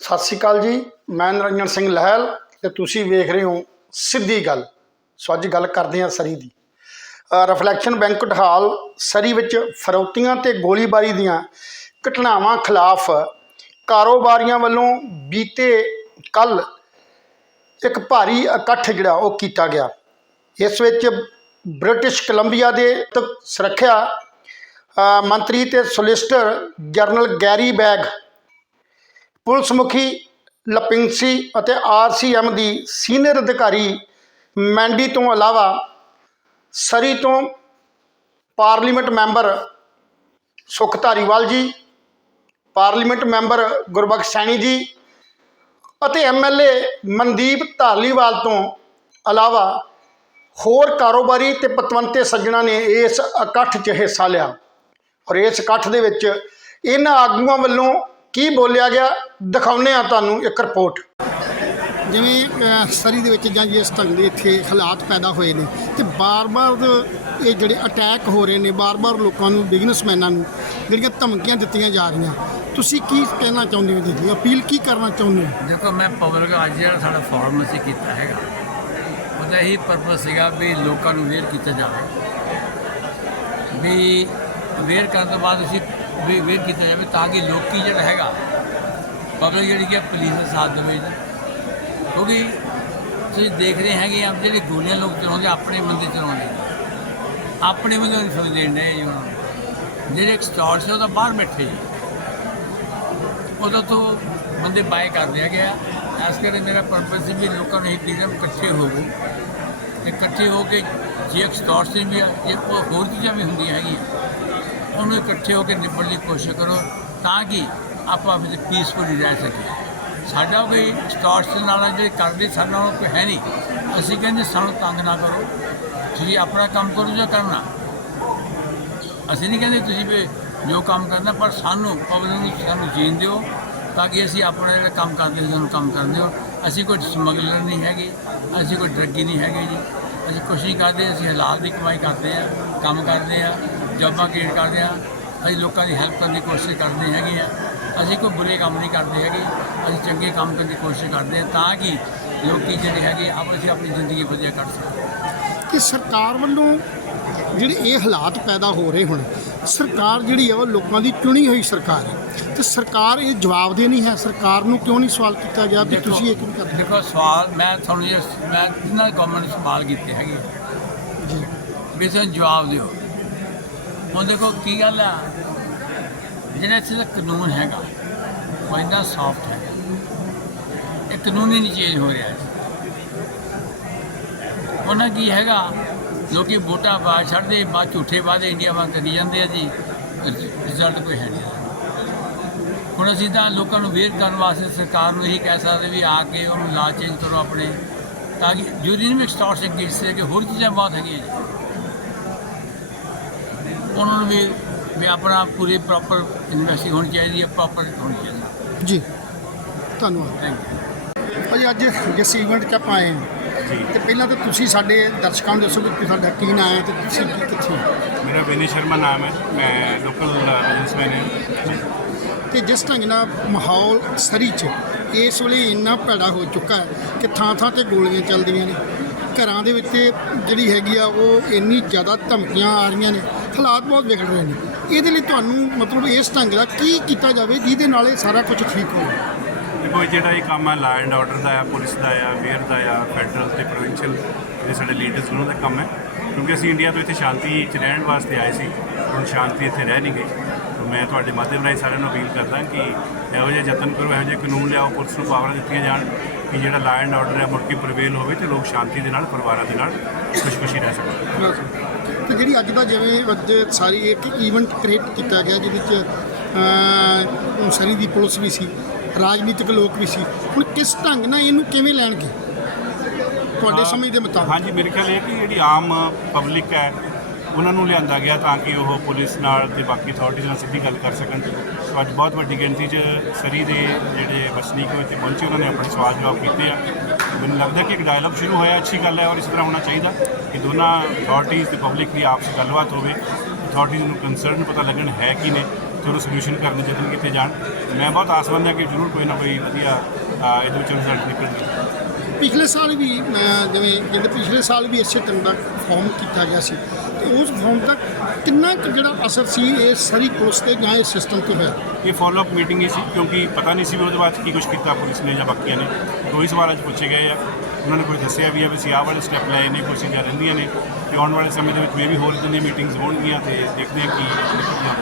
ਸਤਿ ਸ਼੍ਰੀ ਅਕਾਲ ਜੀ। ਮੈਂ ਨਿਰੰਜਨ ਸਿੰਘ ਲਹਿਲ ਤੇ ਤੁਸੀਂ ਵੇਖ ਰਹੇ ਹੋ ਸਿੱਧੀ ਗੱਲ। ਸੋ ਅੱਜ ਗੱਲ ਕਰਦੇ ਹਾਂ ਸਰੀ ਦੀ। ਰਿਫਲੈਕਸ਼ਨ ਬੈਂਕਟ ਹਾਲ ਸਰੀ ਵਿੱਚ ਫਰੌਤੀਆਂ ਤੇ ਗੋਲੀਬਾਰੀ ਦੀਆਂ ਘਟਨਾਵਾਂ ਖਿਲਾਫ ਕਾਰੋਬਾਰੀਆਂ ਵੱਲੋਂ ਬੀਤੇ ਕੱਲ੍ਹ ਇੱਕ ਭਾਰੀ ਇਕੱਠ ਜਿਹੜਾ ਉਹ ਕੀਤਾ ਗਿਆ। ਇਸ ਵਿੱਚ ਬ੍ਰਿਟਿਸ਼ ਕੋਲੰਬੀਆ ਦੇ ਸੁਰੱਖਿਆ ਮੰਤਰੀ ਤੇ solicitor general Gary Bagg, police ਮੁਖੀ ਲਪਿੰਗਸੀ ਅਤੇ RCM ਦੀ ਸੀਨੀਅਰ ਅਧਿਕਾਰੀ ਮੈਂਡੀ ਤੋਂ ਇਲਾਵਾ ਸਰੀ ਤੋਂ ਪਾਰਲੀਮੈਂਟ ਮੈਂਬਰ ਸੁਖ ਧਾਰੀਵਾਲ ਜੀ, ਪਾਰਲੀਮੈਂਟ ਮੈਂਬਰ ਗੁਰਬਖਸ਼ ਸੈਣੀ ਜੀ ਅਤੇ MLA ਮਨਦੀਪ ਧਾਲੀਵਾਲ ਤੋਂ ਇਲਾਵਾ ਹੋਰ ਕਾਰੋਬਾਰੀ ਤੇ ਪਤਵੰਤੇ ਸੱਜਣਾਂ ਨੇ ਇਸ ਇਕੱਠ 'ਚ ਹਿੱਸਾ ਲਿਆ। ਔਰ ਇਸ ਇਕੱਠ ਦੇ ਵਿੱਚ ਇਹਨਾਂ ਆਗੂਆਂ ਵੱਲੋਂ ਕੀ ਬੋਲਿਆ ਗਿਆ ਦਿਖਾਉਂਦੇ ਹਾਂ ਤੁਹਾਨੂੰ ਇੱਕ ਰਿਪੋਰਟ। ਜਿਵੇਂ ਸਰੀ ਦੇ ਵਿੱਚ ਜਾਂ ਜਿਸ ਢੰਗ ਦੇ ਇੱਥੇ ਹਾਲਾਤ ਪੈਦਾ ਹੋਏ ਨੇ ਤੇ ਬਾਰ-ਬਾਰ ਇਹ ਜਿਹੜੇ ਅਟੈਕ ਹੋ ਰਹੇ ਨੇ, ਬਾਰ-ਬਾਰ ਲੋਕਾਂ ਨੂੰ, ਬਿਜ਼ਨਸਮੈਨਾਂ ਨੂੰ ਜਿਹੜੀਆਂ ਧਮਕੀਆਂ ਦਿੱਤੀਆਂ ਜਾ ਰਹੀਆਂ, ਤੁਸੀਂ ਕੀ ਕਹਿਣਾ ਚਾਹੁੰਦੇ ਹੋ ਜੀ? ਅਪੀਲ ਕੀ ਕਰਨਾ ਚਾਹੁੰਦੇ ਹੋ? ਦੇਖੋ, ਮੈਂ ਪਬਲਿਕ ਅੱਜ ਜਿਹੜਾ ਸਾਡਾ ਫੋਰਮ ਅਸੀਂ ਕੀਤਾ ਹੈਗਾ ਉਹਦਾ ਇਹੀ ਪਰਪਸ ਸੀਗਾ ਵੀ ਲੋਕਾਂ ਨੂੰ ਅਵੇਅਰ ਕੀਤਾ ਜਾਵੇ, ਵੀ ਅਵੇਅਰ ਕਰਨ ਤੋਂ ਬਾਅਦ ਅਸੀਂ ਵੀ ਅਵੇਅਰ ਕੀਤਾ ਜਾਵੇ ਤਾਂ ਕਿ ਲੋਕੀ ਜਿਹੜਾ ਹੈਗਾ ਪਬਲਿਕ ਜਿਹੜੀ ਕਿ ਪੁਲਿਸ ਦਾ ਸਾਥ ਦੇਵੇ। ਕਿਉਂਕਿ ਤੁਸੀਂ ਦੇਖ ਰਹੇ ਹੈਗੇ ਆ ਜਿਹੜੇ ਗੋਲੀਆਂ ਲੋਕ ਚਲਾਉਂਦੇ ਆਪਣੇ ਬੰਦੇ ਚਲਾਉਂਦੇ, ਆਪਣੇ ਬੰਦੇ ਨੂੰ ਸੋਚਦੇ ਨੇ ਜੀ। ਉਹਨਾਂ ਨੂੰ ਜਿਹੜੇ ਐਕਸਟੋਰ ਸੀ ਉਹ ਤਾਂ ਬਾਹਰ ਬੈਠੇ ਜੀ, ਉਦੋਂ ਤੋਂ ਬੰਦੇ ਬਾਏ ਕਰਦੇ ਹੈਗੇ ਆ। ਇਸ ਕਰਕੇ ਮੇਰਾ ਪਰਪਸ ਸੀ ਵੀ ਲੋਕਾਂ ਨੂੰ ਇਹ ਚੀਜ਼ਾਂ ਇਕੱਠੇ ਹੋਵੋ ਅਤੇ ਇਕੱਠੇ ਹੋ ਕੇ ਜੇ ਐਕਸਟੋਰਸ਼ਨ ਵੀ ਆ, ਜੇ ਹੋਰ ਚੀਜ਼ਾਂ ਵੀ ਹੁੰਦੀਆਂ ਹੈਗੀਆਂ, ਉਹਨੂੰ ਇਕੱਠੇ ਹੋ ਕੇ ਨਿਬੜਨ ਦੀ ਕੋਸ਼ਿਸ਼ ਕਰੋ ਤਾਂ ਕਿ ਆਪਾਂ ਆਪਣੀ ਪੀਸਫੁਲੀ ਰਹਿ ਸਕੀਏ। ਸਾਡਾ ਕੋਈ ਐਕਸਟੋਰਸ਼ਨ ਨਾਲ ਜਿਹੜੇ ਕਰਦੇ ਸਾਡੇ ਨਾਲ ਕੋਈ ਹੈ ਨਹੀਂ। ਅਸੀਂ ਕਹਿੰਦੇ ਸਾਨੂੰ ਤੰਗ ਨਾ ਕਰੋ, ਤੁਸੀਂ ਆਪਣਾ ਕੰਮ ਕਰੋ ਜੋ ਕਰਨਾ। ਅਸੀਂ ਨਹੀਂ ਕਹਿੰਦੇ ਤੁਸੀਂ ਵੀ ਜੋ ਕੰਮ ਕਰਨਾ, ਪਰ ਸਾਨੂੰ ਪਬਲਿਕ ਨੂੰ ਸਾਨੂੰ ਜੀਣ ਦਿਓ ਤਾਂ ਕਿ ਅਸੀਂ ਆਪਣਾ ਜਿਹੜਾ ਕੰਮ ਕਰਦੇ ਹਾਂ ਸਾਨੂੰ ਕੰਮ ਕਰਨ ਦਿਓ। ਅਸੀਂ ਕੋਈ ਸਮਗਲਰ ਨਹੀਂ ਹੈਗੇ, ਅਸੀਂ ਕੋਈ ਡਰੱਗੀ ਨਹੀਂ ਹੈਗੇ ਜੀ। ਅਸੀਂ ਕੁਛ ਨਹੀਂ ਕਰਦੇ, ਅਸੀਂ ਹਲਾਲ ਦੀ ਕਮਾਈ ਕਰਦੇ ਹਾਂ, ਕੰਮ ਕਰਦੇ ਹਾਂ, ਜੋਬਾਂ ਕ੍ਰੀਏਟ ਕਰਦੇ ਹਾਂ, ਅਸੀਂ ਲੋਕਾਂ ਦੀ ਹੈਲਪ ਕਰਨ ਦੀ ਕੋਸ਼ਿਸ਼ ਕਰਦੇ ਹੈਗੇ ਆ। ਅਸੀਂ ਕੋਈ ਬੁਰੇ ਕੰਮ ਨਹੀਂ ਕਰਦੇ ਹੈਗੇ, ਅਸੀਂ ਚੰਗੇ ਕੰਮ ਕਰਨ ਦੀ ਕੋਸ਼ਿਸ਼ ਕਰਦੇ ਹਾਂ ਤਾਂ ਕਿ ਲੋਕੀ ਜਿਹੜੇ ਹੈਗੇ ਅਸੀਂ ਆਪਣੀ ਜ਼ਿੰਦਗੀ ਵਧੀਆ ਕੱਢ ਸਕੀਏ। ਕਿ ਸਰਕਾਰ ਵੱਲੋਂ ਜਿਹੜੇ ਇਹ ਹਾਲਾਤ ਪੈਦਾ ਹੋ ਰਹੇ ਹੁਣ, ਸਰਕਾਰ ਜਿਹੜੀ ਹੈ ਉਹ ਲੋਕਾਂ ਦੀ ਚੁਣੀ ਹੋਈ ਸਰਕਾਰ ਹੈ ਤੇ ਸਰਕਾਰ ਇਹ ਜਵਾਬਦੇਹ ਨਹੀਂ ਹੈ। ਸਰਕਾਰ ਨੂੰ ਕਿਉਂ ਨਹੀਂ ਸਵਾਲ ਕੀਤਾ ਗਿਆ ਵੀ ਤੁਸੀਂ ਇਹ ਕਿਉਂ ਕਰਦੇ? ਦੇਖੋ, ਸਵਾਲ ਮੈਂ ਤੁਹਾਨੂੰ ਮੈਂ ਜਿਨ੍ਹਾਂ ਗੌਰਮੈਂਟ ਨੂੰ ਸਵਾਲ ਕੀਤੇ ਹੈਗੇ ਜੀ ਵੀ ਤੁਸੀਂ ਜਵਾਬ ਦਿਓ। ਹੁਣ ਦੇਖੋ ਕੀ ਗੱਲ ਆ, ਜਿਹੜਾ ਇੱਥੇ ਦਾ ਕਾਨੂੰਨ ਹੈਗਾ ਉਹ ਇੰਨਾ ਸੌਫਟ ਹੈ, ਇਹ ਕਾਨੂੰਨ ਹੀ ਨਹੀਂ ਚੇਂਜ ਹੋ ਰਿਹਾ। ਉਹਨਾਂ ਕੀ ਹੈਗਾ, ਲੋਕੀ ਵੋਟਾਂ ਪਾ ਛੱਡਦੇ, ਬਾਅਦ ਝੂਠੇ ਵਾਅਦੇ ਇੰਡੀਆ ਵਾਂਗ ਕਰੀ ਜਾਂਦੇ ਆ ਜੀ, ਰਿਜ਼ਲਟ ਕੋਈ ਹੈ ਨਹੀਂ। ਹੁਣ ਅਸੀਂ ਤਾਂ ਲੋਕਾਂ ਨੂੰ ਅਵੇਅਰ ਕਰਨ ਵਾਸਤੇ ਸਰਕਾਰ ਨੂੰ ਇਹੀ ਕਹਿ ਸਕਦੇ ਵੀ ਆ ਕੇ ਉਹਨੂੰ ਲਾ ਚੇਂਜ ਕਰੋ ਆਪਣੇ, ਤਾਂ ਕਿ ਜੂਰੀ ਨੂੰ ਐਕਸਟੋਰਸ਼ਨ ਕੇਸ ਕਿ ਹੋਰ ਚੀਜ਼ਾਂ ਬਹੁਤ ਹੈਗੀਆਂ ਜੀ, ਉਹਨਾਂ ਨੂੰ ਵੀ ਆਪਣਾ ਪੂਰੀ ਪ੍ਰੋਪਰ ਇਨਵੈਸਟਿੰਗ ਹੋਣੀ ਚਾਹੀਦੀ ਹੈ, ਪ੍ਰੋਪਰ ਹੋਣੀ ਚਾਹੀਦੀ ਜੀ। ਧੰਨਵਾਦ। ਥੈਂਕ ਯੂ ਭਾਜੀ, ਅੱਜ ਜਿਸ ਇਵੈਂਟ 'ਚ ਆਪਾਂ ਆਏ ਹਾਂ ਤੇ ਪਹਿਲਾਂ ਤਾਂ ਤੁਸੀਂ ਸਾਡੇ ਦਰਸ਼ਕਾਂ ਨੂੰ ਦੱਸੋ ਕਿ ਤੁਹਾਡਾ ਕੀ ਨਾਮ ਹੈ ਤੇ ਤੁਸੀਂ ਕਿੱਥੇ? ਮੇਰਾ ਵਿਨੀ ਸ਼ਰਮਾ ਨਾਮ ਹੈ, ਮੈਂ ਲੋਕਲ ਬਿਜ਼ਨਸਮੈਨ ਹਾਂ। ਤੇ ਜਿਸ ਢੰਗ ਨਾਲ ਮਾਹੌਲ ਸਰੀ 'ਚ ਇਸ ਵੇਲੇ ਇੰਨਾ ਭੈੜਾ ਹੋ ਚੁੱਕਾ ਹੈ ਕਿ ਥਾਂ ਥਾਂ 'ਤੇ ਗੋਲੀਆਂ ਚੱਲਦੀਆਂ ਨੇ, ਘਰਾਂ ਦੇ ਵਿੱਚ ਜਿਹੜੀ ਹੈਗੀ ਆ ਉਹ ਇੰਨੀ ਜ਼ਿਆਦਾ ਧਮਕੀਆਂ ਆ ਰਹੀਆਂ ਨੇ, ਹਾਲਾਤ ਬਹੁਤ ਵਿਗੜ ਰਹੇ ਨੇ। ਇਹਦੇ ਲਈ ਤੁਹਾਨੂੰ ਮਤਲਬ ਇਸ ਢੰਗ ਦਾ ਕੀ ਕੀਤਾ ਜਾਵੇ ਜਿਹਦੇ ਨਾਲ ਇਹ ਸਾਰਾ ਕੁਝ ਠੀਕ ਹੋਵੇ? ਦੇਖੋ, ਜਿਹੜਾ ਇਹ ਕੰਮ ਹੈ ਲਾ ਐਂਡ ਆਰਡਰ ਦਾ ਆ, ਪੁਲਿਸ ਦਾ ਆ, ਮੇਅਰ ਦਾ ਆ, ਫੈਡਰਲ ਤੇ ਪ੍ਰੋਵਿੰਸ਼ੀਅਲ ਜਿਹੜੇ ਸਾਡੇ ਲੀਡਰਸ ਉਹਨਾਂ ਦਾ ਕੰਮ ਹੈ। ਕਿਉਂਕਿ ਅਸੀਂ ਇੰਡੀਆ ਤੋਂ ਇੱਥੇ ਸ਼ਾਂਤੀ 'ਚ ਰਹਿਣ ਵਾਸਤੇ ਆਏ ਸੀ, ਹੁਣ ਸ਼ਾਂਤੀ ਇੱਥੇ ਰਹਿ ਨਹੀਂ ਗਈ। ਮੈਂ ਤੁਹਾਡੇ ਮਾਧਿਅਮ ਰਾਹੀਂ ਸਾਰਿਆਂ ਨੂੰ ਅਪੀਲ ਕਰਦਾ ਕਿ ਇਹੋ ਜਿਹੇ ਯਤਨ ਕਰੋ, ਇਹੋ ਜਿਹੇ ਕਾਨੂੰਨ ਲਿਆਓ, ਪੁਲਿਸ ਨੂੰ ਪਾਵਰਾਂ ਦਿੱਤੀਆਂ ਜਾਣ ਕਿ ਜਿਹੜਾ ਲਾ ਐਂਡ ਆਰਡਰ ਹੈ ਮੁੜ ਕੇ ਪ੍ਰਵੇਲ ਹੋਵੇ ਅਤੇ ਲੋਕ ਸ਼ਾਂਤੀ ਦੇ ਨਾਲ ਪਰਿਵਾਰਾਂ ਦੇ ਨਾਲ ਖੁਸ਼ਖੁਸ਼ੀ ਰਹਿ ਸਕਣ। ਤੇ ਜਿਹੜੀ ਅੱਜ ਦਾ ਜਿਵੇਂ ਅੱਜ ਸਾਰੀ ਇੱਕ ਈਵੈਂਟ ਕ੍ਰੀਏਟ ਕੀਤਾ ਗਿਆ ਜਿਹਦੇ 'ਚ ਸਰੀ ਦੀ ਪੁਲਿਸ ਵੀ ਸੀ, ਰਾਜਨੀਤਿਕ ਲੋਕ ਵੀ ਸੀ, ਹੁਣ ਕਿਸ ਢੰਗ ਨਾਲ ਇਹਨੂੰ ਕਿਵੇਂ ਲੈਣਗੇ ਤੁਹਾਡੇ ਸਮਝ ਦੇ ਮੁਤਾਬਕ? ਹਾਂਜੀ, ਮੇਰੇ ਖਿਆਲ ਇਹ ਕਿ ਜਿਹੜੀ ਆਮ ਪਬਲਿਕ ਹੈ ਉਹਨਾਂ ਨੂੰ ਲਿਆਂਦਾ ਗਿਆ ਤਾਂ ਕਿ ਉਹ ਪੁਲਿਸ ਨਾਲ ਤੇ ਬਾਕੀ ਅਥਾਰਟੀਜ਼ ਨਾਲ ਸਿੱਧੀ ਗੱਲ ਕਰ ਸਕਣ। ਸੋ ਅੱਜ ਬਹੁਤ ਵੱਡੀ ਗਿਣਤੀ 'ਚ ਸਰੀ ਦੇ ਜਿਹੜੇ ਵਸਨੀਕ ਉਹ ਇੱਥੇ ਪਹੁੰਚੇ, ਉਹਨਾਂ ਨੇ ਆਪਣੇ ਸਵਾਲ ਜਵਾਬ ਕੀਤੇ ਆ। ਮੈਨੂੰ ਲੱਗਦਾ ਕਿ ਇੱਕ ਡਾਇਲੋਗ ਸ਼ੁਰੂ ਹੋਇਆ, ਅੱਛੀ ਗੱਲ ਹੈ, ਔਰ ਇਸ ਤਰ੍ਹਾਂ ਹੋਣਾ ਚਾਹੀਦਾ ਕਿ ਦੋਨਾਂ ਅਥਾਰਟੀਜ਼ ਤੇ ਪਬਲਿਕ ਦੀ ਆਪਸ ਗੱਲਬਾਤ ਹੋਵੇ, ਅਥਾਰਟੀਜ਼ ਨੂੰ ਕੰਸਰਨ ਪਤਾ ਲੱਗਣ ਹੈ ਕਿ ਨੇ ਤੇ ਉਹਨੂੰ ਸੋਲੂਸ਼ਨ ਕਰਨ ਦੇ ਯਤਨ ਕੀਤੇ ਜਾਣ। ਮੈਂ ਬਹੁਤ ਆਸਵੰਦ ਹਾਂ ਕਿ ਜ਼ਰੂਰ ਕੋਈ ਨਾ ਕੋਈ ਵਧੀਆ ਇਹਦੇ ਵਿੱਚੋਂ ਰਿਜ਼ਲਟ ਨਿਕਲਣਗੇ। ਪਿਛਲੇ ਸਾਲ ਵੀ ਜਿਵੇਂ ਕਹਿੰਦੇ ਪਿਛਲੇ ਸਾਲ ਵੀ ਇਸੇ ਤਰ੍ਹਾਂ ਦਾ ਫਾਰਮ ਕੀਤਾ ਗਿਆ ਸੀ, ਤੇ ਉਸ ਫਾਰਮ ਦਾ ਕਿੰਨਾ ਕੁ ਜਿਹੜਾ ਅਸਰ ਸੀ ਇਹ ਸਾਰੀ ਪੁਲਿਸ 'ਤੇ ਜਾਂ ਇਸ ਸਿਸਟਮ 'ਤੇ ਹੋਇਆ? ਇਹ ਫੋਲੋਅਪ ਮੀਟਿੰਗ ਹੀ ਸੀ, ਕਿਉਂਕਿ ਪਤਾ ਨਹੀਂ ਸੀ ਵੀ ਉਹਦੇ ਬਾਅਦ ਕੀ ਕੁਛ ਕੀਤਾ ਪੁਲਿਸ ਨੇ ਜਾਂ ਬਾਕੀਆਂ ਨੇ। ਦੋ ਹੀ ਸਵਾਲ ਅੱਜ ਪੁੱਛੇ ਗਏ ਆ, ਉਹਨਾਂ ਨੇ ਕੋਈ ਦੱਸਿਆ ਵੀ ਆ ਵੀ ਅਸੀਂ ਆਹ ਵਾਲੇ ਸਟੈਪ ਲਏ ਨੇ, ਕੋਈ ਚੀਜ਼ਾਂ ਰਹਿੰਦੀਆਂ ਨੇ ਕਿ ਆਉਣ ਵਾਲੇ ਸਮੇਂ ਦੇ ਵਿੱਚ ਮੇ ਵੀ ਹੋਰ ਜਿੰਨੀਆਂ ਮੀਟਿੰਗਸ ਹੋਣਗੀਆਂ ਤੇ ਦੇਖਦੇ ਹਾਂ ਕੀ ਨਿਕਲਦੀਆਂ।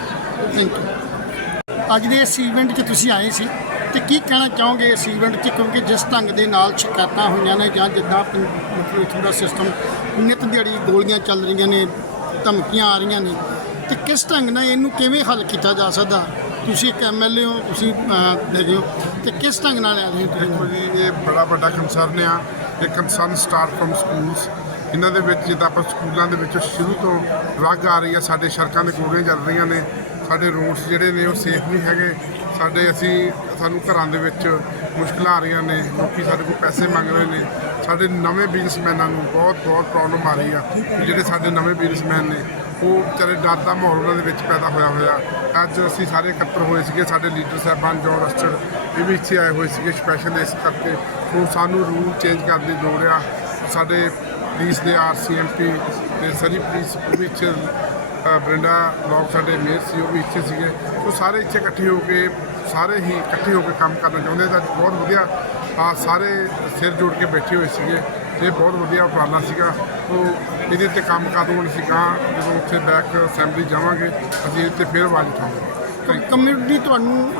Thank you. ਅੱਜ ਦੇ ਇਸ ਇਵੈਂਟ 'ਚ ਤੁਸੀਂ ਆਏ ਸੀ ਤੇ ਕੀ ਕਹਿਣਾ ਚਾਹੋਗੇ ਇਸ ਇਵੈਂਟ 'ਚ, ਕਿਉਂਕਿ ਜਿਸ ਢੰਗ ਦੇ ਨਾਲ ਸ਼ਿਕਾਇਤਾਂ ਹੋਈਆਂ ਨੇ ਜਾਂ ਜਿੱਦਾਂ ਮਤਲਬ ਇੱਥੋਂ ਦਾ ਸਿਸਟਮ ਨਿੱਤ ਦਿਹਾੜੀ ਗੋਲੀਆਂ ਚੱਲ ਰਹੀਆਂ ਨੇ, ਧਮਕੀਆਂ ਆ ਰਹੀਆਂ ਨੇ, ਤੇ ਕਿਸ ਢੰਗ ਨਾਲ ਇਹਨੂੰ ਕਿਵੇਂ ਹੱਲ ਕੀਤਾ ਜਾ ਸਕਦਾ? ਤੁਸੀਂ ਇੱਕ MLA ਹੋ, ਤੁਸੀਂ ਦੇਖਦੇ ਹੋ, ਤੇ ਕਿਸ ਢੰਗ ਨਾਲ ਆ ਰਹੇ ਹੋ ਦੇਖੋ ਜੀ, ਇਹ ਬੜਾ ਵੱਡਾ ਕੰਸਰਨ ਆ। ਇਹ ਕੰਸਰਨ ਸਟਾਰਟ ਫਰਮ ਸਕੂਲਸ। ਇਹਨਾਂ ਦੇ ਵਿੱਚ ਜਿੱਦਾਂ ਆਪਾਂ ਸਕੂਲਾਂ ਦੇ ਵਿੱਚ ਸ਼ੁਰੂ ਤੋਂ ਡਰੱਗ ਆ ਰਹੀ ਆ, ਸਾਡੇ ਸੜਕਾਂ 'ਤੇ ਗੋਲੀਆਂ ਚੱਲ ਰਹੀਆਂ ਨੇ, ਸਾਡੇ ਰੋਡਸ ਜਿਹੜੇ ਨੇ ਉਹ ਸੇਫ ਨਹੀਂ ਹੈਗੇ, ਸਾਨੂੰ ਘਰਾਂ ਦੇ ਵਿੱਚ ਮੁਸ਼ਕਲਾਂ ਆ ਰਹੀਆਂ ਨੇ, ਲੋਕੀ ਸਾਡੇ ਕੋਲ ਪੈਸੇ ਮੰਗ ਰਹੇ ਨੇ, ਸਾਡੇ ਨਵੇਂ ਬਿਜ਼ਨਸਮੈਨਾਂ ਨੂੰ ਬਹੁਤ ਪ੍ਰੋਬਲਮ ਆ ਰਹੀ ਆ। ਜਿਹੜੇ ਸਾਡੇ ਨਵੇਂ ਬਿਜ਼ਨਸਮੈਨ ਨੇ ਉਹ ਵਿਚਾਰੇ ਡਰ ਦਾ ਮਾਹੌਲ ਉਹਨਾਂ ਦੇ ਵਿੱਚ ਪੈਦਾ ਹੋਇਆ। ਅੱਜ ਅਸੀਂ ਸਾਰੇ ਇਕੱਤਰ ਹੋਏ ਸੀਗੇ, ਸਾਡੇ ਲੀਡਰ ਸਾਹਿਬਾਨ ਜੌਨ ਰਸਟਡ ਇਹ ਵੀ ਇੱਥੇ ਆਏ ਹੋਏ ਸੀਗੇ ਸਪੈਸ਼ਲ ਇਸ ਕਰਕੇ। ਹੁਣ ਸਾਨੂੰ ਰੂਲ ਚੇਂਜ ਕਰਨ ਦੀ ਲੋੜ ਆ। ਸਾਡੇ ਪੁਲਿਸ ਦੇ RCMP ਤੇ ਸਾਰੀ ਪੁਲਿਸ ਉਹ ਵੀ ਇੱਥੇ, ਬਰਿੰਡਾ ਲੋਕ ਸਾਡੇ ਮੇਅਰ ਸੀ ਉਹ ਵੀ ਇੱਥੇ ਸੀਗੇ। ਉਹ ਸਾਰੇ ਇੱਥੇ ਇਕੱਠੇ ਹੋ ਕੇ ਕੰਮ ਕਰਨਾ ਚਾਹੁੰਦੇ ਤਾਂ ਬਹੁਤ ਵਧੀਆ ਸਾਰੇ ਸਿਰ ਜੋੜ ਕੇ ਬੈਠੇ ਹੋਏ ਸੀਗੇ ਤੇ ਬਹੁਤ ਵਧੀਆ ਉਪਰਾਲਾ ਸੀਗਾ। ਉਹ ਇਹਦੇ 'ਤੇ ਕੰਮ ਕਰਨ ਸੀਗਾ। ਜਦੋਂ ਉੱਥੇ ਬੈਕ ਅਸੈਂਬਲੀ ਜਾਵਾਂਗੇ ਅਸੀਂ ਇੱਥੇ ਫਿਰ ਆਵਾਜ਼ ਉਠਾਵਾਂਗੇ। ਕਮਿਊਨਿਟੀ ਤੁਹਾਨੂੰ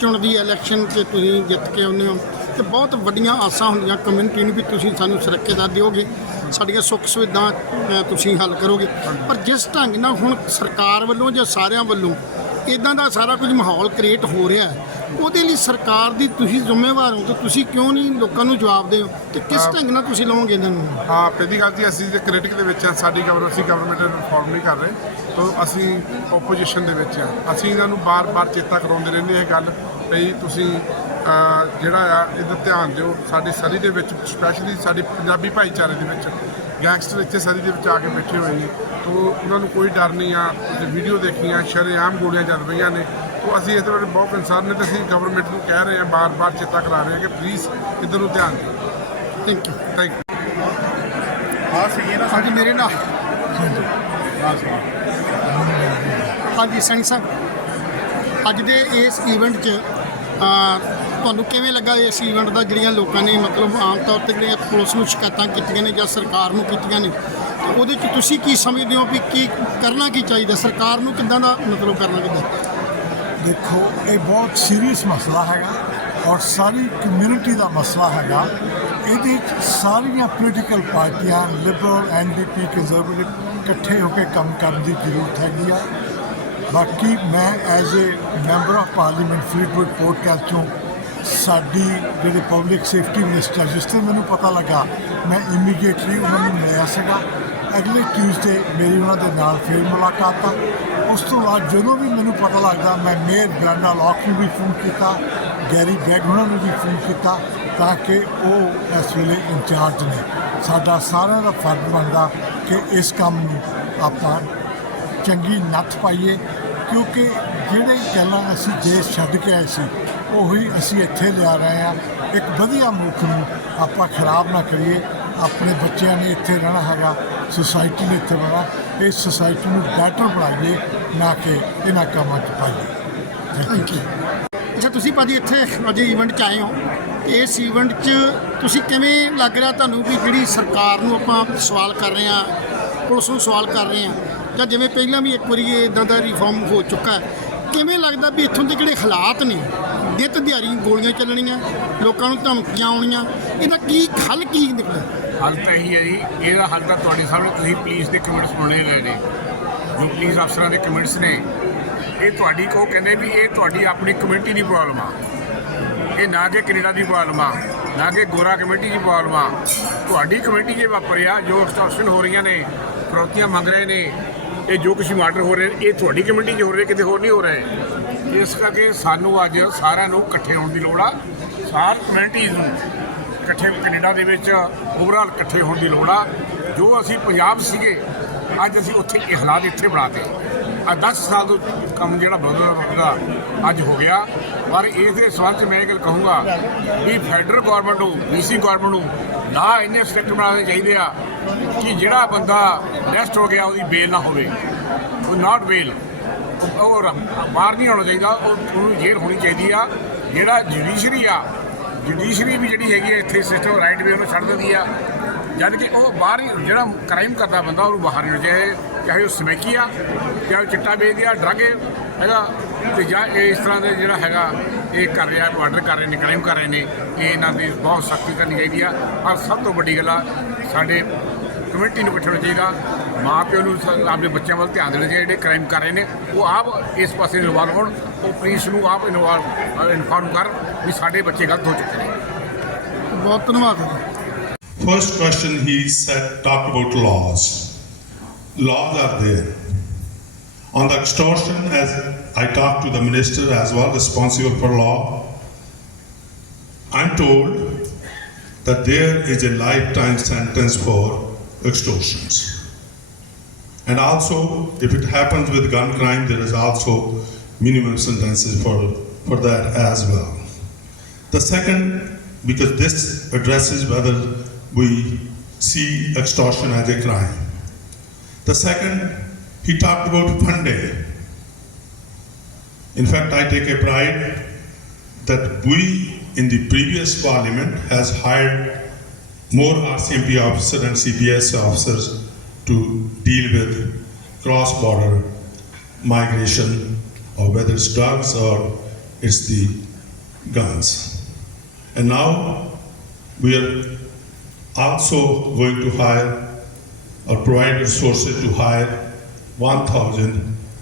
ਚੁਣਦੀ ਹੈ, ਇਲੈਕਸ਼ਨ 'ਚ ਤੁਸੀਂ ਜਿੱਤ ਕੇ ਆਉਂਦੇ ਹੋ ਤੇ ਬਹੁਤ ਵੱਡੀਆਂ ਆਸਾਂ ਹੁੰਦੀਆਂ ਕਮਿਊਨਿਟੀ ਨੂੰ ਵੀ ਤੁਸੀਂ ਸਾਨੂੰ ਸੁਰੱਖਿਆ ਦਿਓਗੇ, ਸਾਡੀਆਂ ਸੁੱਖ ਸੁਵਿਧਾ ਤੁਸੀਂ ਹੱਲ ਕਰੋਗੇ। ਪਰ ਜਿਸ ਢੰਗ ਨਾਲ ਹੁਣ ਸਰਕਾਰ ਵੱਲੋਂ ਜਾਂ ਸਾਰਿਆਂ ਵੱਲੋਂ ਇੱਦਾਂ ਦਾ ਸਾਰਾ ਕੁਝ ਮਾਹੌਲ ਕ੍ਰੀਏਟ ਹੋ ਰਿਹਾ ਹੈ, ਉਹਦੇ ਲਈ ਸਰਕਾਰ ਦੀ ਤੁਸੀਂ ਜ਼ਿੰਮੇਵਾਰ ਹੋ, ਤਾਂ ਤੁਸੀਂ ਕਿਉਂ ਨਹੀਂ ਲੋਕਾਂ ਨੂੰ ਜਵਾਬ ਦਿਓ ਤੇ ਕਿਸ ਢੰਗ ਨਾਲ ਤੁਸੀਂ ਲਓਗੇ ਇਹਨਾਂ ਨੂੰ? ਹਾਂ, ਪਹਿਲੀ ਗੱਲ ਜੀ ਅਸੀਂ ਜੇ ਕ੍ਰਿਟਿਕ ਦੇ ਵਿੱਚ ਹਾਂ, ਅਸੀਂ ਗਵਰਨਮੈਂਟ ਰਿਫਾਰਮ ਨਹੀਂ ਕਰ ਰਹੇ, ਤਾਂ ਅਸੀਂ ਓਪੋਜੀਸ਼ਨ ਦੇ ਵਿੱਚ ਹਾਂ। ਅਸੀਂ ਇਹਨਾਂ ਨੂੰ ਬਾਰ-ਬਾਰ ਚੇਤਾ ਕਰਾਉਂਦੇ ਰਹਿੰਦੇ ਇਹ ਗੱਲ ਵੀ ਤੁਸੀਂ ਜਿਹੜਾ ਆ ਇਹਦਾ ਧਿਆਨ ਦਿਓ। ਸਾਡੀ ਸਰੀ ਦੇ ਵਿੱਚ ਸਪੈਸ਼ਲੀ ਸਾਡੀ ਪੰਜਾਬੀ ਭਾਈਚਾਰੇ ਦੇ ਵਿੱਚ ਗੈਂਗਸਟਰ ਇੱਥੇ ਸਰੀ ਦੇ ਵਿੱਚ ਆ ਕੇ ਬੈਠੇ ਹੋਏ ਨੇ, ਤਾਂ ਉਹਨਾਂ ਨੂੰ ਕੋਈ ਡਰ ਨਹੀਂ ਆ। ਵੀਡੀਓ ਦੇਖੀਆਂ, ਸ਼ਰੇਆਮ ਗੋਲੀਆਂ ਚੱਲ ਰਹੀਆਂ ਨੇ, ਤਾਂ ਅਸੀਂ ਇਸ ਬਾਰੇ ਬਹੁਤ ਕੰਸਰਨ ਨੇ ਤੇ ਅਸੀਂ ਗਵਰਨਮੈਂਟ ਨੂੰ ਕਹਿ ਰਹੇ ਹਾਂ, ਬਾਰ-ਬਾਰ ਚੇਤਾ ਕਰਾ ਰਹੇ ਹਾਂ ਕਿ ਪਲੀਜ਼ ਇੱਧਰ ਨੂੰ ਧਿਆਨ ਦਿਓ। Thank you. ਹਾਂਜੀ, ਮੇਰੇ ਨਾਲ ਹਾਂਜੀ ਸਿੰਘ ਸਾਹਿਬ, ਅੱਜ ਦੇ ਇਸ ਇਵੈਂਟ 'ਚ ਤੁਹਾਨੂੰ ਕਿਵੇਂ ਲੱਗਾ ਇਸ ਇਵੈਂਟ ਦਾ? ਜਿਹੜੀਆਂ ਲੋਕਾਂ ਨੇ ਮਤਲਬ ਆਮ ਤੌਰ 'ਤੇ ਜਿਹੜੀਆਂ ਪੁਲਿਸ ਨੂੰ ਸ਼ਿਕਾਇਤਾਂ ਕੀਤੀਆਂ ਨੇ ਜਾਂ ਸਰਕਾਰ ਨੂੰ ਕੀਤੀਆਂ ਨੇ, ਤੇ ਉਹਦੇ 'ਚ ਤੁਸੀਂ ਕੀ ਸਮਝਦੇ ਹੋ ਵੀ ਕੀ ਕਰਨਾ ਕੀ ਚਾਹੀਦਾ? ਸਰਕਾਰ ਨੂੰ ਕਿੱਦਾਂ ਦਾ ਮਤਲਬ ਕਰਨਾ ਚਾਹੀਦਾ? ਦੇਖੋ, ਇਹ ਬਹੁਤ ਸੀਰੀਅਸ ਮਸਲਾ ਹੈਗਾ ਔਰ ਸਾਰੀ ਕਮਿਊਨਿਟੀ ਦਾ ਮਸਲਾ ਹੈਗਾ। ਇਹਦੇ 'ਚ ਸਾਰੀਆਂ ਪੋਲੀਟੀਕਲ ਪਾਰਟੀਆਂ, ਲਿਬਰਲ, NDP, ਕੰਜ਼ਰਵੇਟਿਵ ਇਕੱਠੇ ਹੋ ਕੇ ਕੰਮ ਕਰਨ ਦੀ ਜ਼ਰੂਰਤ ਹੈਗੀ ਆ। ਬਾਕੀ ਮੈਂ as a member of parliament Faridkot ਪੋਰਟਕੈਲ ਚੋਂ ਸਾਡੀ ਜਿਹੜੇ ਪਬਲਿਕ ਸੇਫਟੀ ਮਿਨਿਸਟਰ, ਜਿਸ ਤੋਂ ਮੈਨੂੰ ਪਤਾ ਲੱਗਾ ਮੈਂ ਇਮੀਡੀਏਟਲੀ ਉਹਨਾਂ ਨੂੰ ਮਿਲਿਆ ਸੀਗਾ। ਅਗਲੇ ਟਿਊਜ਼ਡੇ ਮੇਰੀ ਉਹਨਾਂ ਦੇ ਨਾਲ ਫਿਰ ਮੁਲਾਕਾਤ ਆ। ਉਸ ਤੋਂ ਬਾਅਦ ਜਦੋਂ ਵੀ ਮੈਨੂੰ ਪਤਾ ਲੱਗਦਾ ਮੈਂ ਮੇਅਰ ਬਰਿੰਡਾ ਲੋਕ ਨੂੰ ਵੀ ਫੋਨ ਕੀਤਾ, ਗੈਰੀ ਬੈਗ ਉਹਨਾਂ ਨੂੰ ਵੀ ਫੋਨ ਕੀਤਾ, ਤਾਂ ਕਿ ਉਹ ਇਸ ਵੇਲੇ ਇੰਚਾਰਜ ਨੇ। ਸਾਡਾ ਸਾਰਿਆਂ ਦਾ ਫਰਜ਼ ਬਣਦਾ ਕਿ ਇਸ ਕੰਮ ਨੂੰ ਆਪਾਂ ਚੰਗੀ ਨੱਥ ਪਾਈਏ, ਕਿਉਂਕਿ ਜਿਹੜੇ ਗੱਲਾਂ ਅਸੀਂ ਦੇਸ਼ ਛੱਡ ਕੇ ਆਏ ਸੀ ਉਹੀ ਅਸੀਂ ਇੱਥੇ ਲਿਆ ਰਹੇ ਹਾਂ। ਇੱਕ ਵਧੀਆ ਮੁਲਕ ਨੂੰ ਆਪਾਂ ਖਰਾਬ ਨਾ ਕਰੀਏ। ਆਪਣੇ ਬੱਚਿਆਂ ਨੇ ਇੱਥੇ ਰਹਿਣਾ ਹੈਗਾ, ਸੁਸਾਇਟੀ ਨੇ ਇੱਥੇ ਰਹਿਣਾ। ਇਸ ਸੁਸਾਇਟੀ ਨੂੰ ਬੈਟਰ ਬਣਾਈਏ, ਨਾ ਕਿ ਇਹਨਾਂ ਕੰਮਾਂ 'ਚ ਪਾਈਏ। Thank you. ਅੱਛਾ, ਤੁਸੀਂ ਭਾਜੀ ਇੱਥੇ ਅੱਜ ਇਵੈਂਟ 'ਚ ਆਏ ਹੋ, ਤੇ ਇਸ ਇਵੈਂਟ 'ਚ ਤੁਸੀਂ ਕਿਵੇਂ ਲੱਗ ਰਿਹਾ ਤੁਹਾਨੂੰ ਵੀ ਜਿਹੜੀ ਸਰਕਾਰ ਨੂੰ ਆਪਾਂ ਸਵਾਲ ਕਰ ਰਹੇ ਹਾਂ, ਪੁਲਿਸ ਨੂੰ ਸਵਾਲ ਕਰ ਰਹੇ ਹਾਂ, ਜਾਂ ਜਿਵੇਂ ਪਹਿਲਾਂ ਵੀ ਇੱਕ ਵਾਰੀ ਇੱਦਾਂ ਦਾ ਰਿਫਾਰਮ ਹੋ ਚੁੱਕਾ ਹੈ, ਕਿਵੇਂ ਲੱਗਦਾ ਵੀ ਇੱਥੋਂ ਦੇ ਜਿਹੜੇ ਹਾਲਾਤ ਨੇ, ਨਿੱਤ ਦਿਹਾੜੀ ਗੋਲੀਆਂ ਚੱਲਣੀਆਂ, ਲੋਕਾਂ ਨੂੰ ਧਮਕੀਆਂ ਆਉਣੀਆਂ, ਇਹਦਾ ਕੀ ਹੱਲ ਕੀ ਨਿਕਲਿਆ? ਹੱਲ ਤਾਂ ਇਹੀ ਹੈ ਜੀ, ਇਹਦਾ ਹੱਲ ਤਾਂ ਤੁਹਾਡੇ ਸਾਹਮਣੇ ਤੁਸੀਂ ਪੁਲਿਸ ਦੇ ਕਮੈਂਟਸ ਸੁਣਨੇ ਲਏ ਨੇ, ਜੋ ਪੁਲਿਸ ਅਫਸਰਾਂ ਦੇ ਕਮੈਂਟਸ ਨੇ, ਇਹ ਤੁਹਾਡੀ ਕੋ ਕਹਿੰਦੇ ਵੀ ਇਹ ਤੁਹਾਡੀ ਆਪਣੀ ਕਮਿਊਨਿਟੀ ਦੀ ਪ੍ਰੋਬਲਮ ਆ। ਇਹ ਨਾ ਕਿ ਕੈਨੇਡਾ ਦੀ ਪ੍ਰੋਬਲਮ ਆ, ਨਾ ਕਿ ਗੋਰਾ ਕਮਿਊਨਿਟੀ ਦੀ ਪ੍ਰੋਬਲਮ ਆ। ਤੁਹਾਡੀ ਕਮਿਊਨਿਟੀ 'ਚ ਵਾਪਰਿਆ ਜੋ ਐਕਸਟੋਰਸ਼ਨ ਹੋ ਰਹੀਆਂ ਨੇ, ਫਰੌਤੀਆਂ ਮੰਗ ਰਹੇ ਨੇ, ਇਹ ਜੋ ਕੁਛ ਮਾਰਡਰ ਹੋ ਰਹੇ ਨੇ, ਇਹ ਤੁਹਾਡੀ ਕਮਿਊਨਿਟੀ 'ਚ ਹੋ ਰਹੇ, ਕਿਤੇ ਹੋਰ ਨਹੀਂ ਹੋ ਰਹੇ। ਇਸ ਕਰਕੇ ਸਾਨੂੰ ਅੱਜ ਸਾਰਿਆਂ ਨੂੰ ਇਕੱਠੇ ਹੋਣ ਦੀ ਲੋੜ ਆ। ਸਾਰੀ ਕਮਿਊਨਿਟੀਜ਼ ਨੂੰ ਇਕੱਠੇ ਕੈਨੇਡਾ ਦੇ ਵਿੱਚ ਓਵਰਆਲ ਇਕੱਠੇ ਹੋਣ ਦੀ ਲੋੜ ਆ। ਜੋ ਅਸੀਂ ਪੰਜਾਬ ਸੀਗੇ, ਅੱਜ ਅਸੀਂ ਉੱਥੇ ਇਹ ਹਾਲਾਤ ਇੱਥੇ ਬਣਾਤੇ। 10 ਸਾਲ ਤੋਂ ਕੰਮ ਜਿਹੜਾ ਬਦਲਦਾ ਅੱਜ ਹੋ ਗਿਆ। ਪਰ ਇਸ ਦੇ ਸੰਬੰਧ 'ਚ ਮੈਂ ਇਹ ਗੱਲ ਕਹੂੰਗਾ ਵੀ ਫੈਡਰਲ ਗੌਰਮੈਂਟ ਨੂੰ BC ਗੌਰਮੈਂਟ ਨੂੰ ਲਾ ਇੰਨੇ ਸਟ੍ਰਿਕਟ ਬਣਾਉਣੇ ਚਾਹੀਦੇ ਆ ਕਿ ਜਿਹੜਾ ਬੰਦਾ ਅਰੈਸਟ ਹੋ ਗਿਆ ਉਹਦੀ ਬੇਲ ਨਾ ਹੋਵੇ, ਉਹ ਨਾਟ ਬੇਲ, ਉਹ ਬਾਹਰ ਨਹੀਂ ਆਉਣਾ ਚਾਹੀਦਾ, ਉਹਨੂੰ ਜੇਲ੍ਹ ਹੋਣੀ ਚਾਹੀਦੀ ਆ। ਜਿਹੜਾ ਜੁਡੀਸ਼ਰੀ ਵੀ ਜਿਹੜੀ ਹੈਗੀ ਆ ਇੱਥੇ ਸਿਸਟਮ ਰਾਈਟ ਵੇ ਉਹਨੂੰ ਛੱਡ ਦਿੰਦੀ ਆ, ਜਦ ਕਿ ਉਹ ਬਾਹਰ ਹੀ ਜਿਹੜਾ ਕ੍ਰਾਈਮ ਕਰਦਾ ਬੰਦਾ ਉਹਨੂੰ ਬਾਹਰ ਨਹੀਂ ਚਾਹੀਏ, ਚਾਹੇ ਉਹ ਸਮੈਕੀ ਆ, ਚਾਹੇ ਉਹ ਚਿੱਟਾ ਵੇਚਦੇ ਆ, ਡਰੱਗ ਹੈਗਾ, ਅਤੇ ਜਾਂ ਇਹ ਇਸ ਤਰ੍ਹਾਂ ਦੇ ਜਿਹੜਾ ਹੈਗਾ ਇਹ ਕਰ ਰਿਹਾ, ਆਰਡਰ ਕਰ ਰਹੇ ਨੇ, ਕ੍ਰਾਈਮ ਕਰ ਰਹੇ ਨੇ, ਇਹ ਇਹਨਾਂ ਦੀ ਬਹੁਤ ਸਖਤੀ ਕਰਨੀ ਚਾਹੀਦੀ ਆ। ਔਰ ਸਭ ਤੋਂ ਵੱਡੀ ਗੱਲ ਆ ਸਾਡੇ ਕਮੇਟੀ ਨੂੰ ਪੁੱਛਣਾ ਚਾਹੀਦਾ, ਮਾਂ ਪਿਓ ਨੂੰ ਆਪਣੇ ਬੱਚਿਆਂ ਵੱਲ ਧਿਆਨ ਦੇਣਾ ਚਾਹੀਦਾ, ਜਿਹੜੇ ਕ੍ਰਾਈਮ ਕਰ ਰਹੇ ਨੇ ਉਹ ਆਪ ਇਸ ਪਾਸੇ ਇਨਵੋਲਵ ਹੋਣ, ਉਹ ਪੁਲਿਸ ਨੂੰ ਆਪ ਇਨਫੋਰਮ ਕਰ ਵੀ ਸਾਡੇ ਬੱਚੇ ਗਲਤ ਹੋ ਚੁੱਕੇ ਨੇ। ਬਹੁਤ ਧੰਨਵਾਦ। First question, he said, talked about laws. Laws are there. On the extortion, as I talked to the minister as well, responsible for law, I'm told that there is a lifetime sentence for extortions. And also, if it happens with gun crime, there is also minimum sentences for that as well. The second, because this addresses whether we see extortion as a crime. The second, he talked about funding. In fact, I take a pride that we in the previous parliament has hired more RCMP officers and CPS officers to deal with cross-border migration, or whether it's drugs or it's the guns. And now we are also going to hire or provide resources to hire 1,000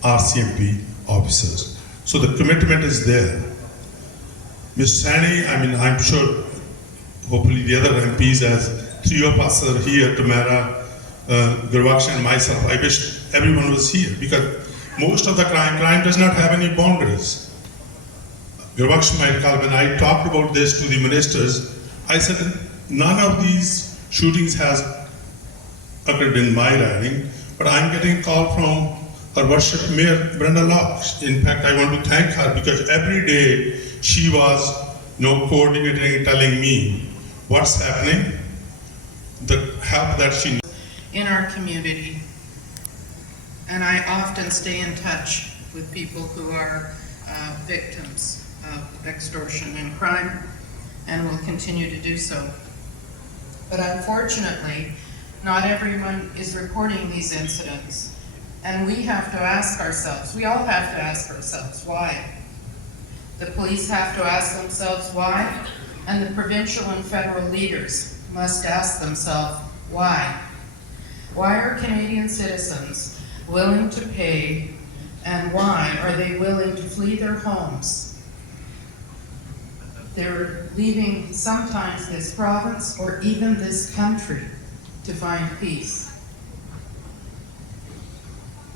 RCMP officers. So the commitment is there. Ms. Sani, I'm sure, hopefully the other MPs, as three of us are here, Tamara, Gurvaksh and myself, I wish everyone was here, because most of the crime does not have any boundaries. Gurvaksh might recall, when I talked about this to the ministers, I said, none of these shootings has occurred in my riding, but I'm getting a call from Her Worship Mayor Brenda Locke. In fact, I want to thank her, because every day she was coordinating and telling me what's happening, the help that she needs. In our community, and I often stay in touch with people who are victims of extortion and crime, and will continue to do so. But unfortunately, not everyone is reporting these incidents, and we have to ask ourselves, we all have to ask ourselves, why? The police have to ask themselves why, and the provincial and federal leaders must ask themselves why. Why are Canadian citizens willing to pay, and why are they willing to flee their homes? They're leaving sometimes this province or even this country to find peace.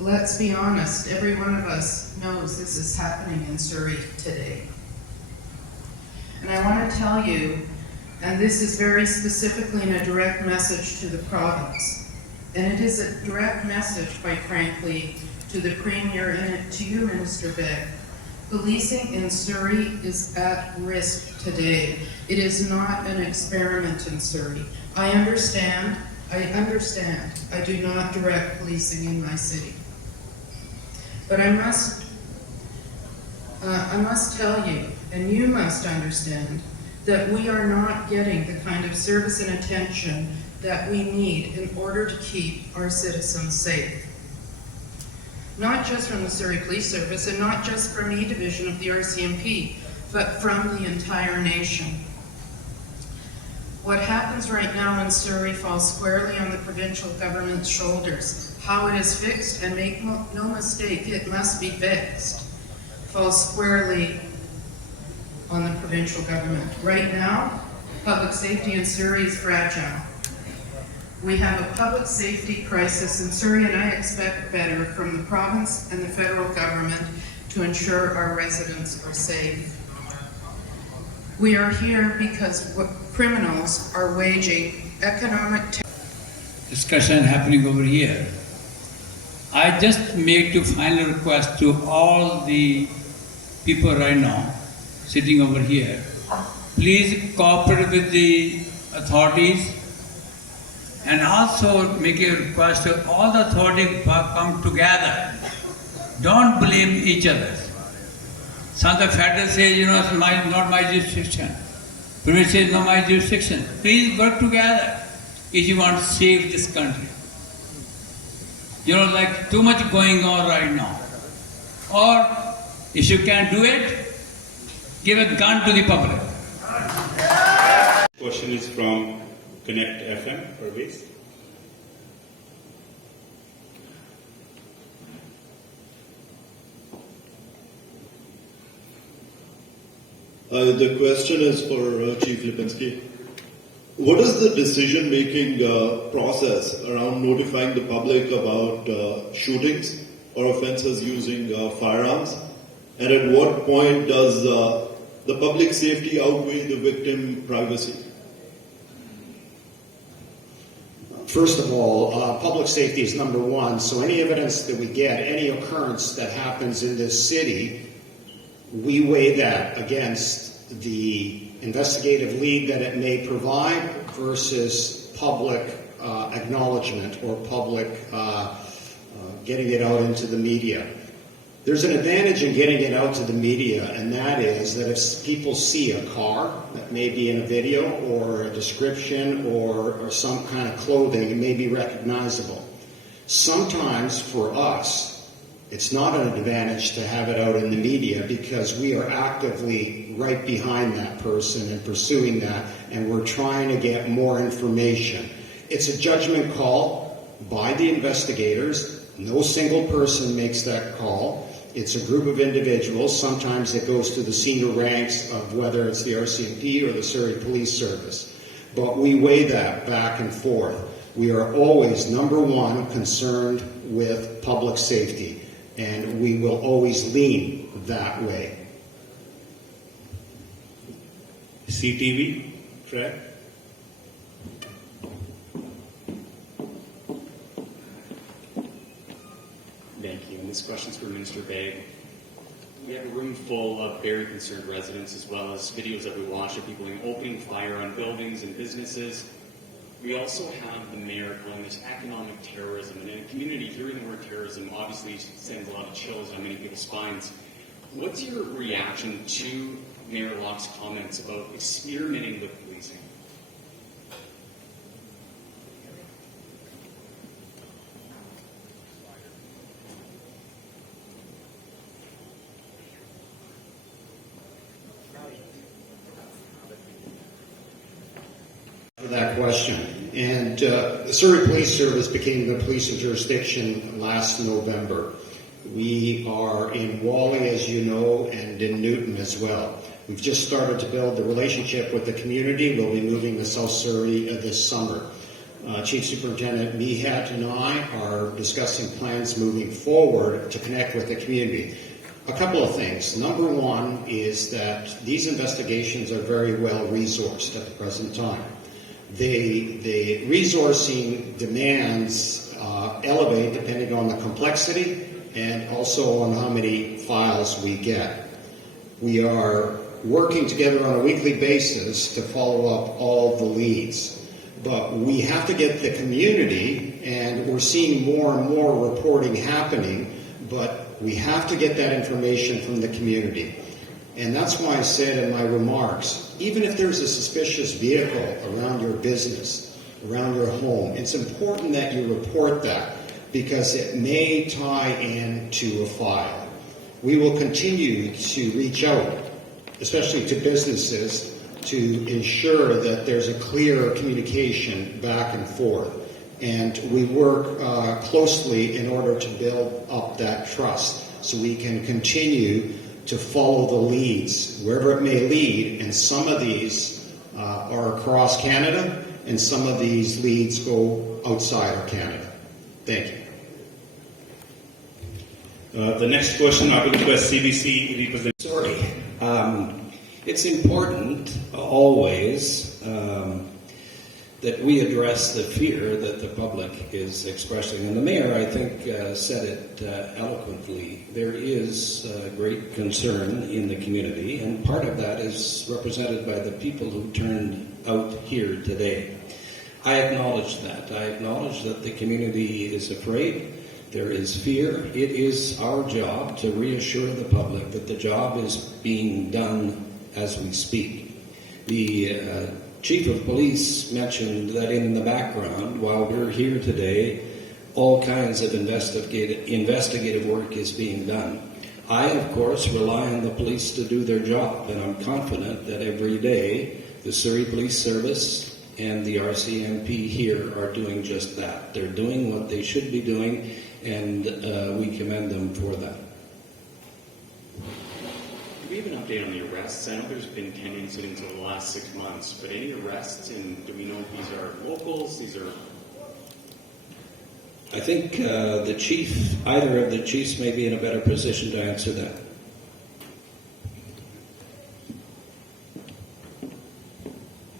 Let's be honest, every one of us knows this is happening in Surrey today. And I want to tell you, and this is very specifically in a direct message to the province, and it is a direct message, quite frankly, to the Premier and to you, Minister Begg. Policing in Surrey is at risk today. It is not an experiment in Surrey. I understand. I do not direct policing in my city. But I must tell you, and you must understand, that we are not getting the kind of service and attention that we need in order to keep our citizens safe. Not just from the Surrey Police Service, and not just from E Division of the RCMP, but from the entire nation. What happens right now in Surrey falls squarely on the provincial government's shoulders. How it is fixed, and make no mistake, it must be fixed, falls squarely on the provincial government. Right now, public safety in Surrey is fragile. We have a public safety crisis in Surrey, and I expect better from the province and the federal government to ensure our residents are safe. We are here because criminals are waging economic discussion happening over here. I just make a final request to all the people right now sitting over here. Please cooperate with the authorities, and also make a request to all the authorities come together. Don't blame each other. Some of the federal says, it's not my jurisdiction. Province says, not my jurisdiction. Please work together if you want to save this country. Like too much going on right now. Or if you can't do it, give a gun to the public. Question is from Connect FM, Parvez. The question is for Chief Lipinski. What is the decision-making process around notifying the public about shootings or offences using firearms? And at what point does the public safety outweigh the victim privacy? First of all, public safety is number one. So any evidence that we get, any occurrence that happens in this city, we weigh that against the investigative lead that it may provide versus public acknowledgement or public getting it out into the media. There's an advantage in getting it out to the media, and that is that if people see a car that may be in a video or a description or some kind of clothing, it may be recognizable. Sometimes for us, it's not an advantage to have it out in the media because we are actively right behind that person and pursuing that, and we're trying to get more information. It's a judgment call by the investigators. No single person makes that call. It's a group of individuals. Sometimes it goes to the senior ranks of whether it's the RCMP or the Surrey Police Service. But we weigh that back and forth. We are always, number one, concerned with public safety, and we will always lean that way. CTV, Fred. Thank you. And this question's for Minister Begg. We have a room full of very concerned residents, as well as videos that we watch of people opening fire on buildings and businesses. We also have the mayor calling this economic terrorism. And in a community, hearing the word terrorism obviously sends a lot of chills on many people's spines. What's your reaction to Mayor Locke's comments about experimenting with policing? For that question. And the Surrey Police Service became the police in jurisdiction last November. We are in Whalley, as you know, and in Newton as well. We've just started to build the relationship with the community. We'll be moving to South Surrey this summer. Chief Superintendent Mehat and I are discussing plans moving forward to connect with the community. A couple of things. Number one is that these investigations are very well resourced at the present time. The resourcing demands elevate depending on the complexity and also on how many files we get. We are working together on a weekly basis to follow up all the leads. But we have to get the community, and we're seeing more and more reporting happening, but we have to get that information from the community. And that's why I said in my remarks, even if there's a suspicious vehicle around your business, around your home, it's important that you report that because it may tie into a file. We will continue to reach out, especially to businesses, to ensure that there's a clear communication back and forth. And we work closely in order to build up that trust so we can continue to follow the leads wherever it may lead. And some of these are across Canada, and some of these leads go outside of Canada. Thank you. The next question, I will request CBC representative. Sorry. It's important always that we address the fear that the public is expressing. And the mayor, I think, said it eloquently. There is great concern in the community, and part of that is represented by the people who turned out here today. I acknowledge that. I acknowledge that the community is afraid. There is fear. It is our job to reassure the public that the job is being done as we speak. The Chief of Police mentioned that in the background, while we're here today, all kinds of investigative work is being done. I, of course, rely on the police to do their job, and I'm confident that every day the Surrey Police Service and the RCMP here are doing just that. They're doing what they should be doing, and we commend them for that. Do we have an update on the arrests? I know there's been 10 incidents over the last 6 months, but any arrests, and do we know if these are locals, these are... I think the chief, either of the chiefs may be in a better position to answer that.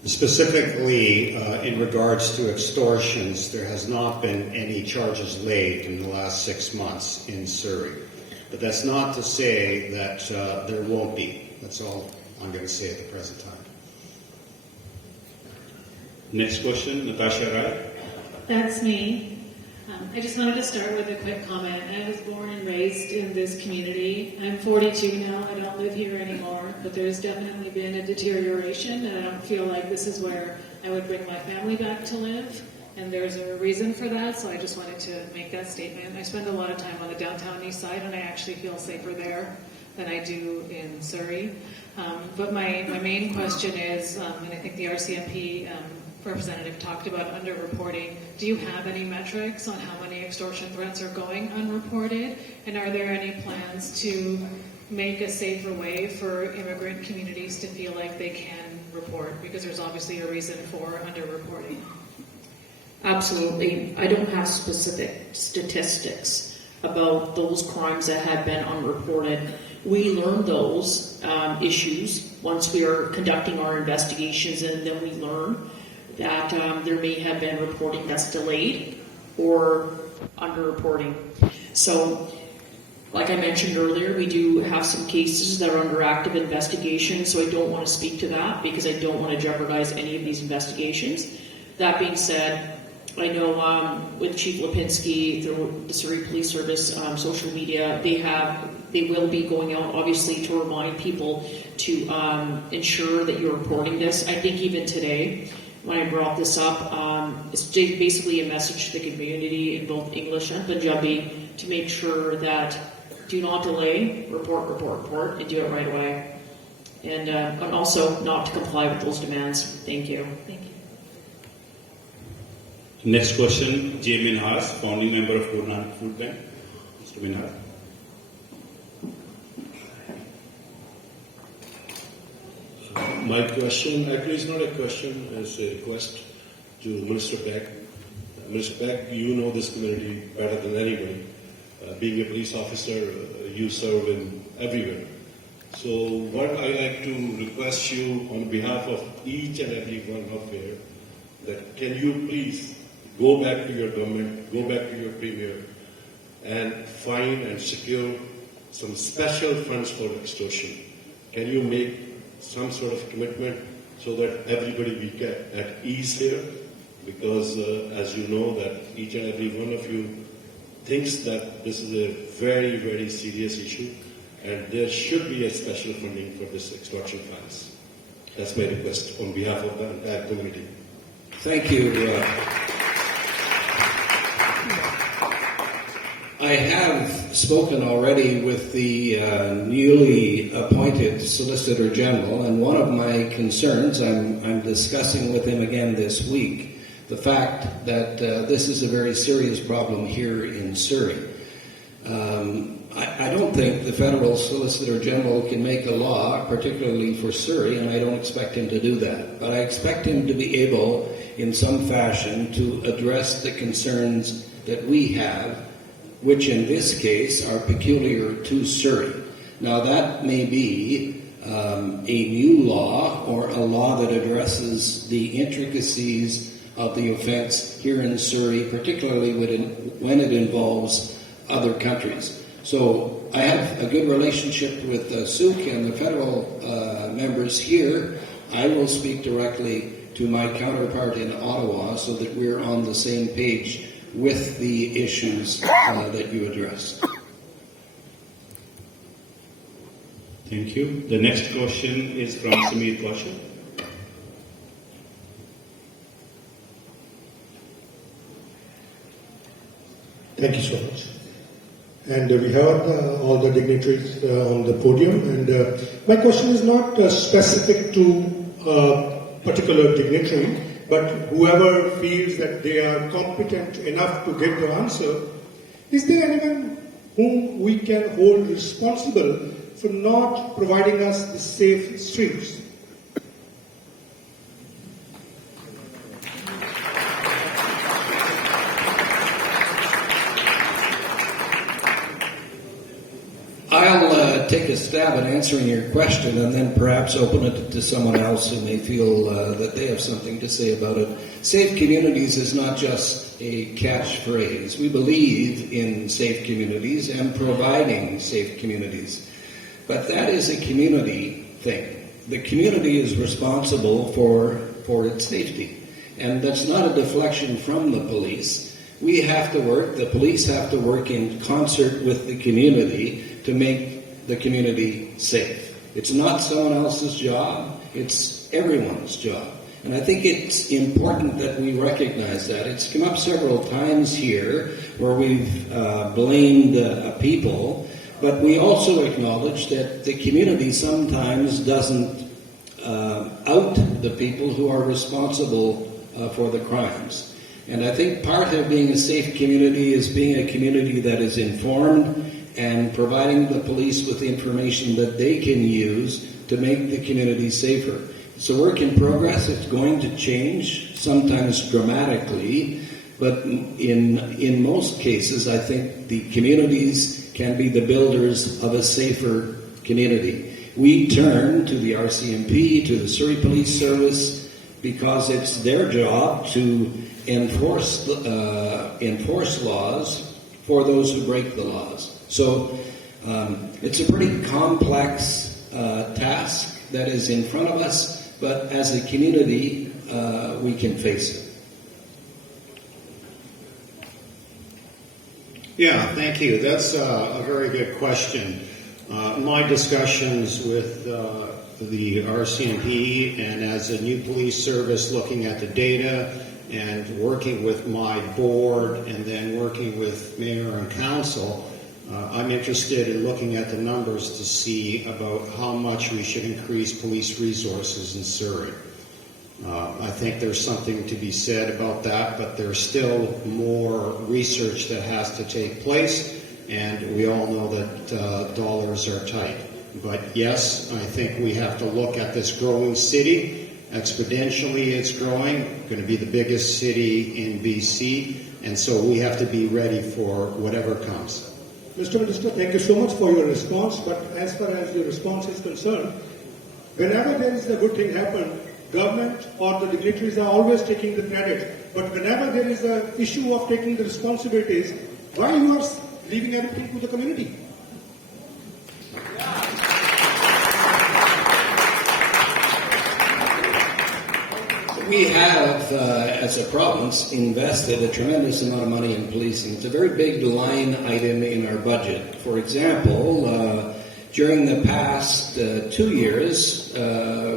Specifically, in regards to extortions, there has not been any charges laid in the last 6 months in Surrey. But that's not to say that there won't be. That's all I'm going to say at the present time. Next question, Natasha Rai. That's me. I just wanted to start with a quick comment. I was born and raised in this community. I'm 42 now. I don't live here anymore, but there's definitely been a deterioration, and I don't feel like this is where I would bring my family back to live. And there's a reason for that, so I just wanted to make that statement. I spend a lot of time on the downtown east side, and I actually feel safer there than I do in Surrey. But my main question is, and I think the RCMP representative talked about underreporting. Do you have any metrics on how many extortion threats are going unreported? And are there any plans to make a safer way for immigrant communities to feel like they can report? Because there's obviously a reason for underreporting. Absolutely. I don't have specific statistics about those crimes that have been unreported. We learn those issues once we are conducting our investigations, and then we learn that there may have been reporting that's delayed or underreporting. So, like I mentioned earlier, we do have some cases that are under active investigation, so I don't want to speak to that because I don't want to jeopardize any of these investigations. That being said, I know with Chief Lipinski, the Surrey Police Service social media, they will be going out obviously to remind people to ensure that you're reporting this. I think even today, when I brought this up, it's basically a message to the community in both English and Punjabi to make sure that do not delay, report, and do it right away. And also not to comply with those demands. Thank you. Thank you. Next question, J. Minhas, founding member of Guru Nanak Food Bank. Mr. Minhas. My question actually is not a question, it's a request to Minister Beck. Minister Beck, you know this community better than anybody. Being a police officer, you serve in everywhere. So what I like to request you on behalf of each and every one up here, that can you please go back to your government, go back to your premier, and find and secure some special funds for extortion. Can you make some sort of commitment so that everybody will get at ease here? Because as you know that each and every one of you thinks that this is a very, very serious issue and there should be a special funding for this extortion funds. That's my request on behalf of the entire community. Thank you. I have spoken already with the newly appointed Solicitor General, and one of my concerns, I'm discussing with him again this week, the fact that this is a very serious problem here in Surrey. I don't think the Federal Solicitor General can make a law, particularly for Surrey, and I don't expect him to do that. But I expect him to be able, in some fashion, to address the concerns that we have, which in this case are peculiar to Surrey. Now that may be a new law or a law that addresses the intricacies of the offense here in Surrey, particularly when it involves other countries. So I have a good relationship with Suk and the federal members here. I will speak directly to my counterpart in Ottawa so that we're on the same page with the issues that you addressed. Thank you. The next question is from Samir Kaushal. Thank you so much. And we heard all the dignitaries on the podium, and my question is not specific to a particular dignitary, but whoever feels that they are competent enough to give the answer. Is there anyone whom we can hold responsible for not providing us the safe streets? I'll take a stab at answering your question and then perhaps open it to someone else who may feel that they have something to say about it. Safe communities is not just a catchphrase. We believe in safe communities and providing safe communities. But that is a community thing. The community is responsible for its safety. And that's not a deflection from the police. We have to work, the police have to work in concert with the community to make the community safe. It's not someone else's job, it's everyone's job. And I think it's important that we recognize that. It's come up several times here where we've blamed people, but we also acknowledge that the community sometimes doesn't out the people who are responsible for the crimes. And I think part of being a safe community is being a community that is informed and providing the police with information that they can use to make the community safer. It's a work in progress. It's going to change, sometimes dramatically, but in most cases, I think the communities can be the builders of a safer community. We turn to the RCMP, to the Surrey Police Service, because it's their job to enforce laws for those who break the laws. So it's a pretty complex task that is in front of us, but as a community, we can face it. Yeah, thank you. That's a very good question. My discussions with the RCMP and as a new police service looking at the data and working with my board and then working with mayor and council, I'm interested in looking at the numbers to see about how much we should increase police resources in Surrey. I think there's something to be said about that, but there's still more research that has to take place, and we all know that dollars are tight. But yes, I think we have to look at this growing city. Exponentially it's growing, going to be the biggest city in BC, and so we have to be ready for whatever comes. Mr. Minister, thank you so much for your response, but as far as your response is concerned, whenever there is a good thing happen, government or the dignitaries are always taking the credit. But whenever there is an issue of taking the responsibilities, why you are leaving everything to the community? We have, as a province, invested a tremendous amount of money in policing. It's a very big line item in our budget. For example, during the past 2 years,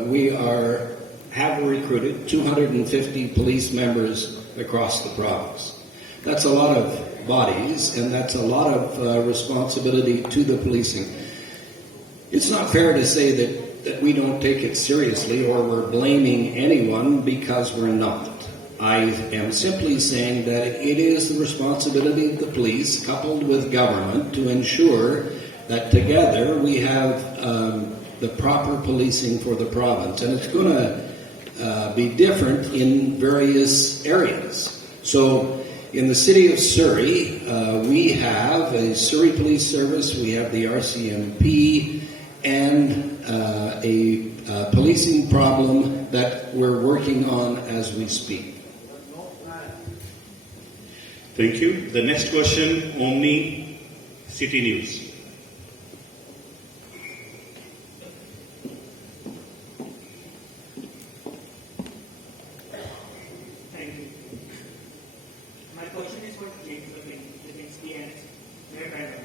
we have recruited 250 police members across the province. That's a lot of bodies, and that's a lot of responsibility to the policing. It's not fair to say that we don't take it seriously or we're blaming anyone, because we're not. I am simply saying that it is the responsibility of the police, coupled with government, to ensure that together we have the proper policing for the province. And it's going to be different in various areas. So in the city of Surrey, we have a Surrey Police Service, we have the RCMP, and a policing problem that we're working on as we speak. Thank you. The next question, Omni City News. Thank you. My question is for James Lipinski and Mayor Brandon.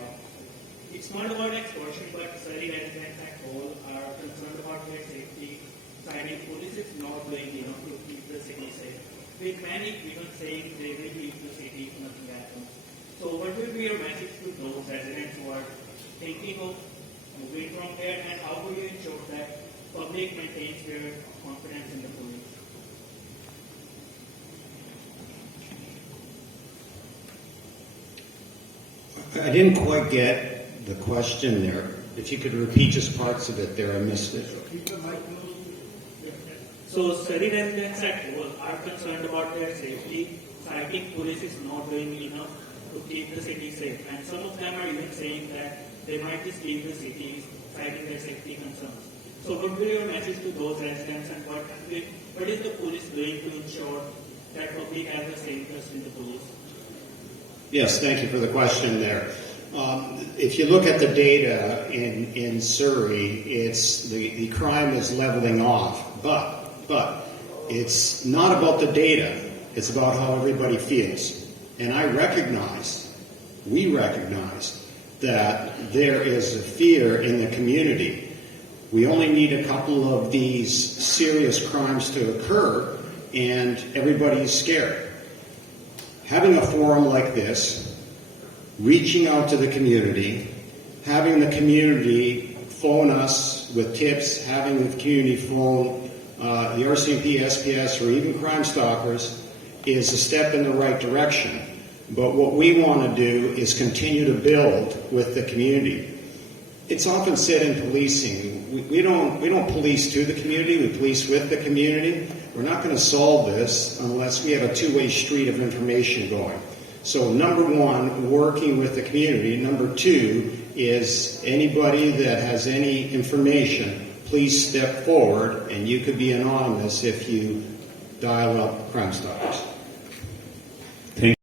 It's not about extortion, but Surrey residents at whole are concerned about their safety, citing police is not doing enough to keep the city safe. With many people saying they will leave the city if nothing happens. So what will be your message to those residents who are thinking of moving from there, and how will you ensure that public maintains their confidence in the police? I didn't quite get the question there. If you could repeat just parts of it there, I missed it. So Surrey residents at whole are concerned about their safety, citing police is not doing enough to keep the city safe. And some of them are even saying that they might just leave the city, citing their safety concerns. So what will be your message to those residents, and what is the police doing to ensure that public has the same trust in the police? Yes, thank you for the question there. If you look at the data in Surrey, it's the crime is leveling off, but it's not about the data. It's about how everybody feels. And we recognize that there is a fear in the community. We only need a couple of these serious crimes to occur, and everybody's scared. Having a forum like this, reaching out to the community, having the community phone us with tips, having the community phone the RCMP, SPS, or even Crime Stalkers is a step in the right direction. But what we want to do is continue to build with the community. It's often said in policing, we don't police to the community, we police with the community. We're not going to solve this unless we have a two-way street of information going. So number one, working with the community. Number two is anybody that has any information, please step forward, and you could be anonymous if you dial up Crime Stoppers.